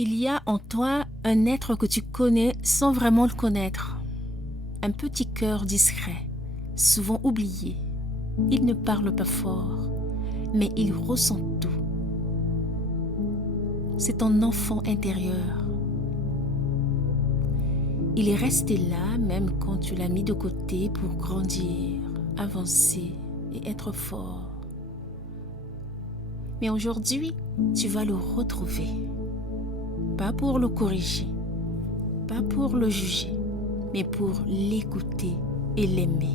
Il y a en toi un être que tu connais sans vraiment le connaître. Un petit cœur discret, souvent oublié. Il ne parle pas fort, mais il ressent tout. C'est ton enfant intérieur. Il est resté là même quand tu l'as mis de côté pour grandir, avancer et être fort. Mais aujourd'hui, tu vas le retrouver. Pas pour le corriger, pas pour le juger, mais pour l'écouter et l'aimer.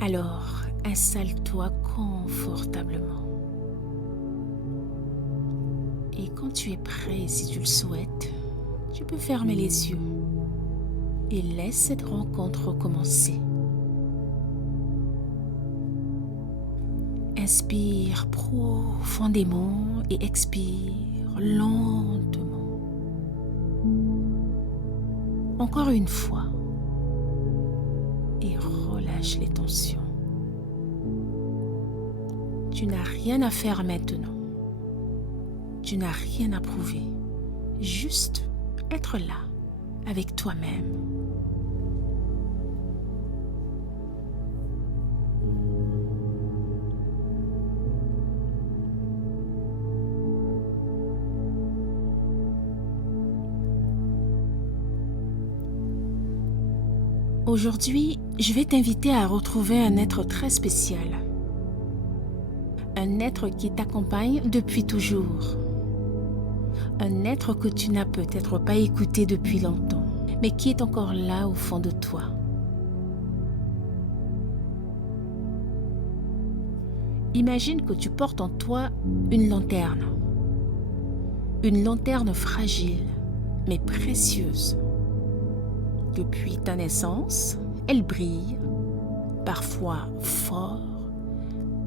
Alors, installe-toi confortablement. Et quand tu es prêt, si tu le souhaites, tu peux fermer les yeux et laisse cette rencontre commencer. Inspire profondément et expire lentement. Encore une fois. Et relâche les tensions. Tu n'as rien à faire maintenant. Tu n'as rien à prouver. Juste être là, avec toi-même. Aujourd'hui, je vais t'inviter à retrouver un être très spécial. Un être qui t'accompagne depuis toujours. Un être que tu n'as peut-être pas écouté depuis longtemps, mais qui est encore là au fond de toi. Imagine que tu portes en toi une lanterne. Une lanterne fragile, mais précieuse. Depuis ta naissance, elle brille, parfois fort,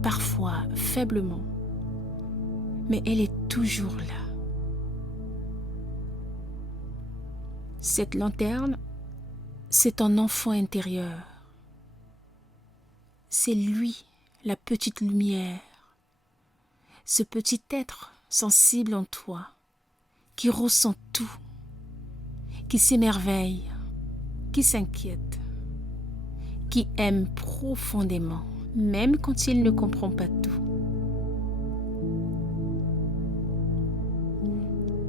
parfois faiblement, mais elle est toujours là. Cette lanterne, c'est ton enfant intérieur. C'est lui, la petite lumière, ce petit être sensible en toi, qui ressent tout, qui s'émerveille, qui s'inquiète, qui aime profondément, même quand il ne comprend pas tout.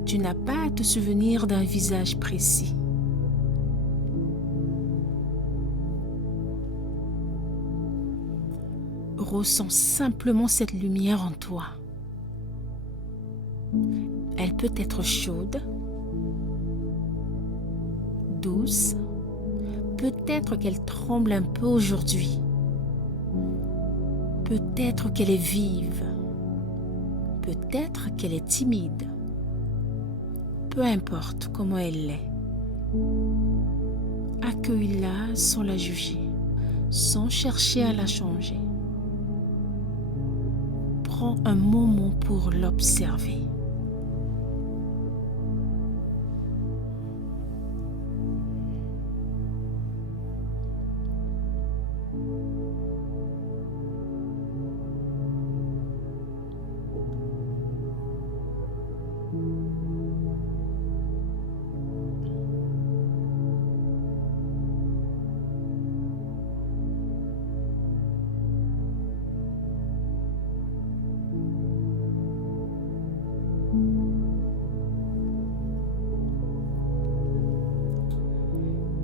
Tu n'as pas à te souvenir d'un visage précis. Ressens simplement cette lumière en toi. Elle peut être chaude, douce, peut-être qu'elle tremble un peu aujourd'hui. Peut-être qu'elle est vive. Peut-être qu'elle est timide. Peu importe comment elle est. Accueille-la sans la juger, sans chercher à la changer. Prends un moment pour l'observer.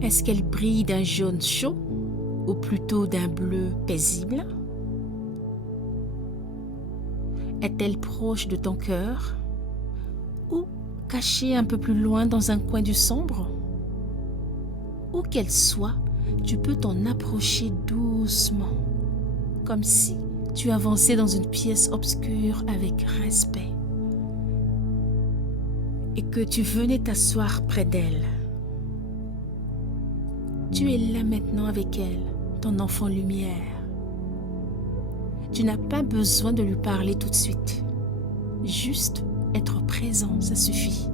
Est-ce qu'elle brille d'un jaune chaud ou plutôt d'un bleu paisible? Est-elle proche de ton cœur ou cachée un peu plus loin dans un coin du sombre? Où qu'elle soit, tu peux t'en approcher doucement, comme si tu avançais dans une pièce obscure avec respect et que tu venais t'asseoir près d'elle. Tu es là maintenant avec elle, ton enfant lumière. Tu n'as pas besoin de lui parler tout de suite. Juste être présent, ça suffit.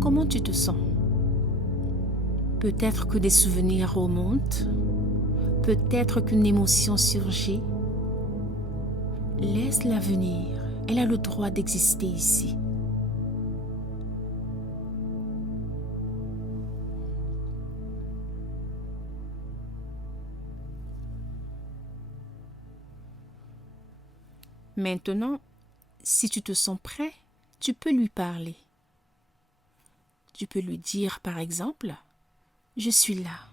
Comment tu te sens? Peut-être que des souvenirs remontent, peut-être qu'une émotion surgit. Laisse-la venir, elle a le droit d'exister ici. Maintenant, si tu te sens prêt, tu peux lui parler. Tu peux lui dire par exemple, « Je suis là,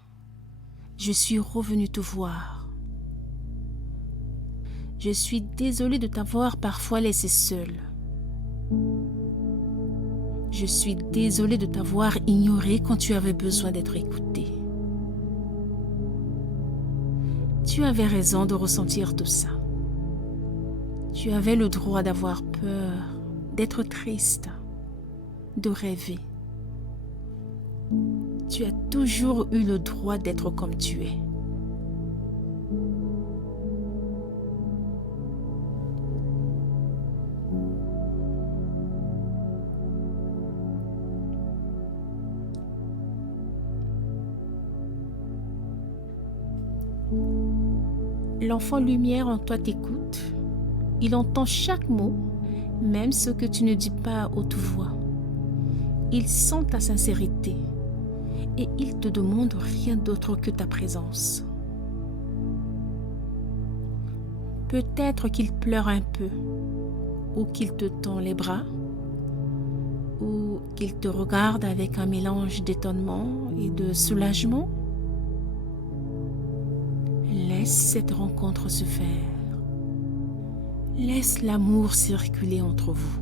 je suis revenu te voir. Je suis désolée de t'avoir parfois laissé seule. Je suis désolée de t'avoir ignoré quand tu avais besoin d'être écoutée. Tu avais raison de ressentir tout ça. Tu avais le droit d'avoir peur, d'être triste, de rêver. Tu as toujours eu le droit d'être comme tu es. L'enfant lumière en toi t'écoute. Il entend chaque mot, même ce que tu ne dis pas à haute voix. Il sent ta sincérité et il te demande rien d'autre que ta présence. Peut-être qu'il pleure un peu, ou qu'il te tend les bras, ou qu'il te regarde avec un mélange d'étonnement et de soulagement. Laisse cette rencontre se faire. Laisse l'amour circuler entre vous.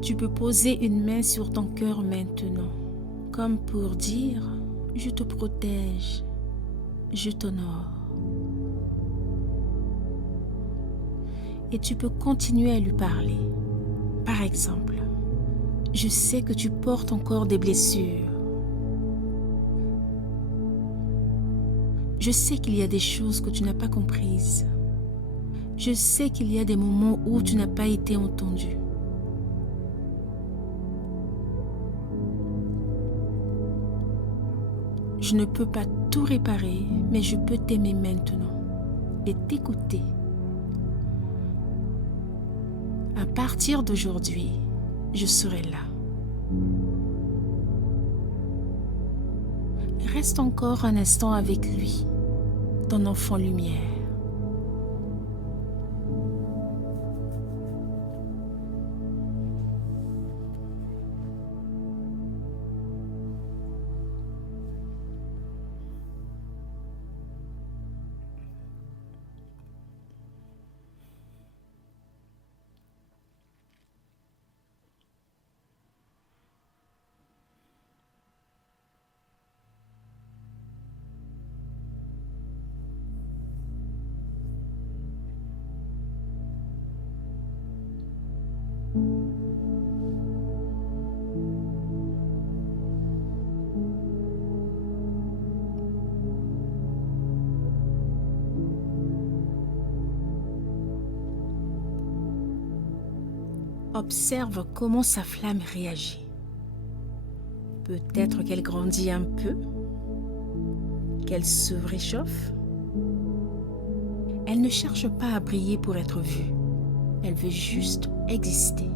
Tu peux poser une main sur ton cœur maintenant, comme pour dire « Je te protège, je t'honore ». Et tu peux continuer à lui parler. Par exemple, « Je sais que tu portes encore des blessures. Je sais qu'il y a des choses que tu n'as pas comprises. Je sais qu'il y a des moments où tu n'as pas été entendu. Je ne peux pas tout réparer, mais je peux t'aimer maintenant et t'écouter. À partir d'aujourd'hui, je serai là. Reste encore un instant avec lui, ton enfant lumière. Observe comment sa flamme réagit. Peut-être qu'elle grandit un peu, qu'elle se réchauffe. Elle ne cherche pas à briller pour être vue. Elle veut juste exister.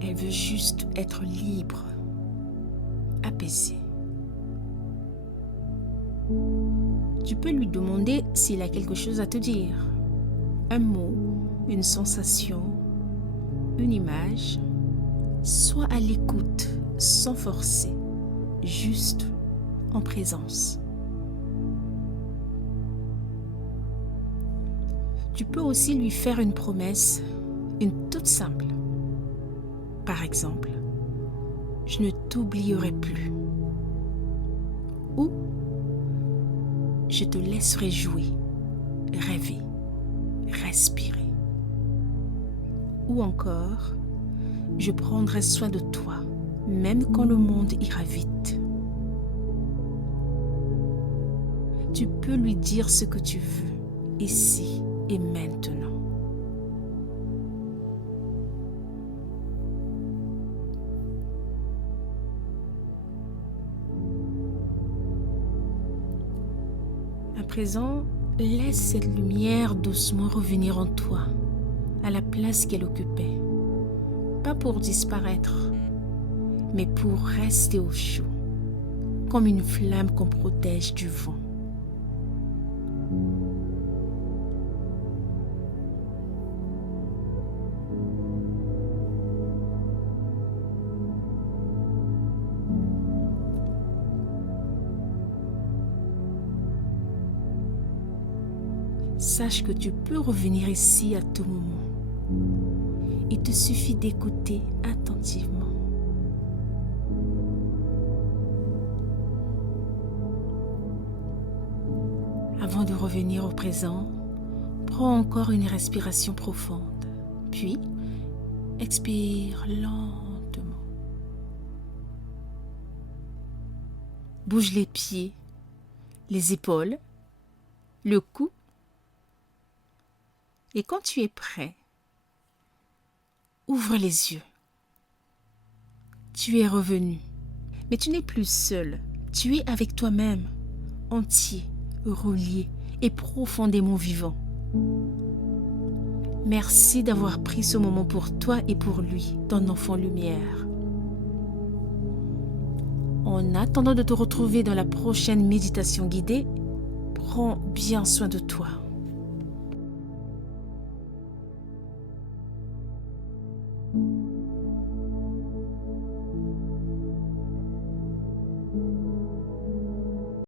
Elle veut juste être libre, apaisée. Tu peux lui demander s'il a quelque chose à te dire. Un mot, une sensation, une image. Sois à l'écoute, sans forcer, juste en présence. Tu peux aussi lui faire une promesse, une toute simple. Par exemple, je ne t'oublierai plus. Ou je te laisserai jouer, rêver, respirer. Ou encore, je prendrai soin de toi, même quand le monde ira vite. Tu peux lui dire ce que tu veux, ici et maintenant. À présent, laisse cette lumière doucement revenir en toi, à la place qu'elle occupait. Pas pour disparaître, mais pour rester au chaud, comme une flamme qu'on protège du vent. Sache que tu peux revenir ici à tout moment. Il te suffit d'écouter attentivement. Avant de revenir au présent, prends encore une respiration profonde, puis expire lentement. Bouge les pieds, les épaules, le cou. Et quand tu es prêt, ouvre les yeux. Tu es revenu, mais tu n'es plus seul. Tu es avec toi-même, entier, relié et profondément vivant. Merci d'avoir pris ce moment pour toi et pour lui, ton enfant lumière. En attendant de te retrouver dans la prochaine méditation guidée, prends bien soin de toi.